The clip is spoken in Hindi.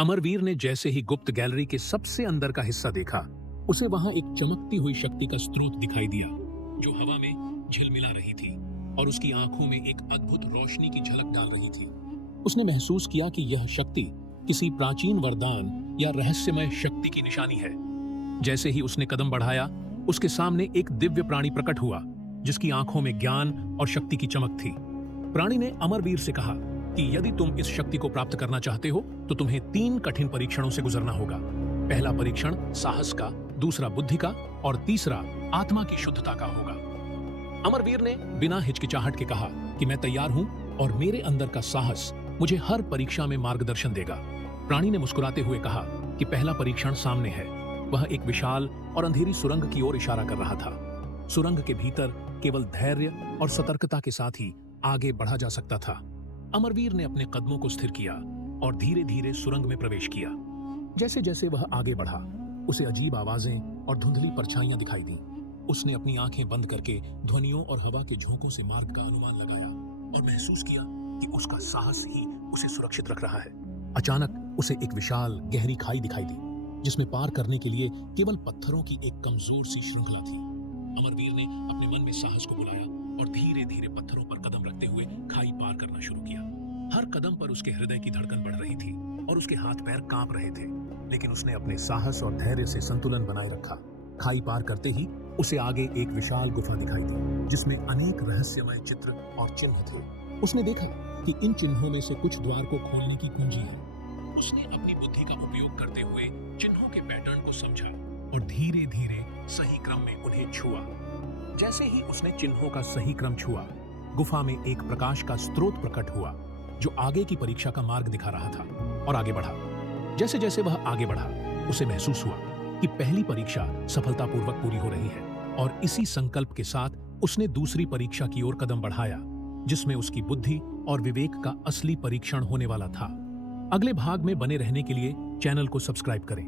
अमरवीर ने जैसे ही गुप्त गैलरी के सबसे अंदर का हिस्सा देखा, उसे वहां एक चमकती हुई शक्ति का स्रोत दिखाई दिया जो हवा में झिलमिला रही थी और उसकी आंखों में एक अद्भुत रोशनी की झलक डाल रही थी। उसने महसूस किया कि यह शक्ति किसी प्राचीन वरदान या रहस्यमय शक्ति की निशानी है। जैसे ही उसने कदम बढ़ाया, उसके सामने एक दिव्य प्राणी प्रकट हुआ जिसकी आंखों में ज्ञान और शक्ति की चमक थी। प्राणी ने अमरवीर से कहा कि यदि तुम इस शक्ति को प्राप्त करना चाहते हो तो तुम्हें 3 कठिन परीक्षणों से गुजरना होगा। पहला परीक्षण साहस का, दूसरा बुद्धि का और तीसरा आत्मा की शुद्धता का होगा। अमरवीर ने बिना हिचकिचाहट के कहा कि मैं तैयार हूं और मेरे अंदर का साहस मुझे हर परीक्षा में मार्गदर्शन देगा। प्राणी ने मुस्कुराते हुए कहा कि पहला परीक्षण सामने है। वह एक विशाल और अंधेरी सुरंग की ओर इशारा कर रहा था। सुरंग के भीतर केवल धैर्य और सतर्कता के साथ ही आगे बढ़ा जा सकता था। अमरवीर ने अपने कदमों को स्थिर किया और धीरे धीरे सुरंग में प्रवेश किया। जैसे जैसे वह आगे बढ़ा, उसे अजीब आवाजें और धुंधली परछाइयां दिखाई दी। उसने अपनी आंखें बंद करके ध्वनियों और हवा के झोंकों से मार्ग का अनुमान लगाया और महसूस किया कि उसका साहस ही उसे सुरक्षित रख रहा है। अचानक उसे एक विशाल गहरी खाई दिखाई दी जिसमें पार करने के लिए केवल पत्थरों की एक कमजोर सी श्रृंखला थी। अमरवीर ने अपने मन में साहस को बुलाया और धीरे धीरे पत्थरों पर कदम रखते हुए खाई पार करना शुरू किया। हर कदम पर उसके हृदय की धड़कन बढ़ रही थी और उसके हाथ पैर कांप रहे थे, लेकिन उसने अपने साहस और धैर्य से संतुलन बनाए रखा। खाई पार करते ही उसे आगे एक विशाल गुफा दिखाई दी जिसमें अनेक रहस्यमय चित्र और चिन्ह थे। उसने देखा कि इन चिन्हों में से कुछ द्वार को खोलने की कुंजी है। उसने अपनी बुद्धि का उपयोग करते हुए चिन्हों के पैटर्न को समझा और धीरे धीरे सही क्रम में उन्हें छुआ। जैसे ही उसने चिन्हों का सही क्रम छुआ, गुफा में एक प्रकाश का स्रोत प्रकट हुआ जो आगे की परीक्षा का मार्ग दिखा रहा था और आगे बढ़ा। जैसे जैसे वह आगे बढ़ा, उसे महसूस हुआ कि पहली परीक्षा सफलतापूर्वक पूरी हो रही है और इसी संकल्प के साथ उसने दूसरी परीक्षा की ओर कदम बढ़ाया जिसमें उसकी बुद्धि और विवेक का असली परीक्षण होने वाला था। अगले भाग में बने रहने के लिए चैनल को सब्सक्राइब करें।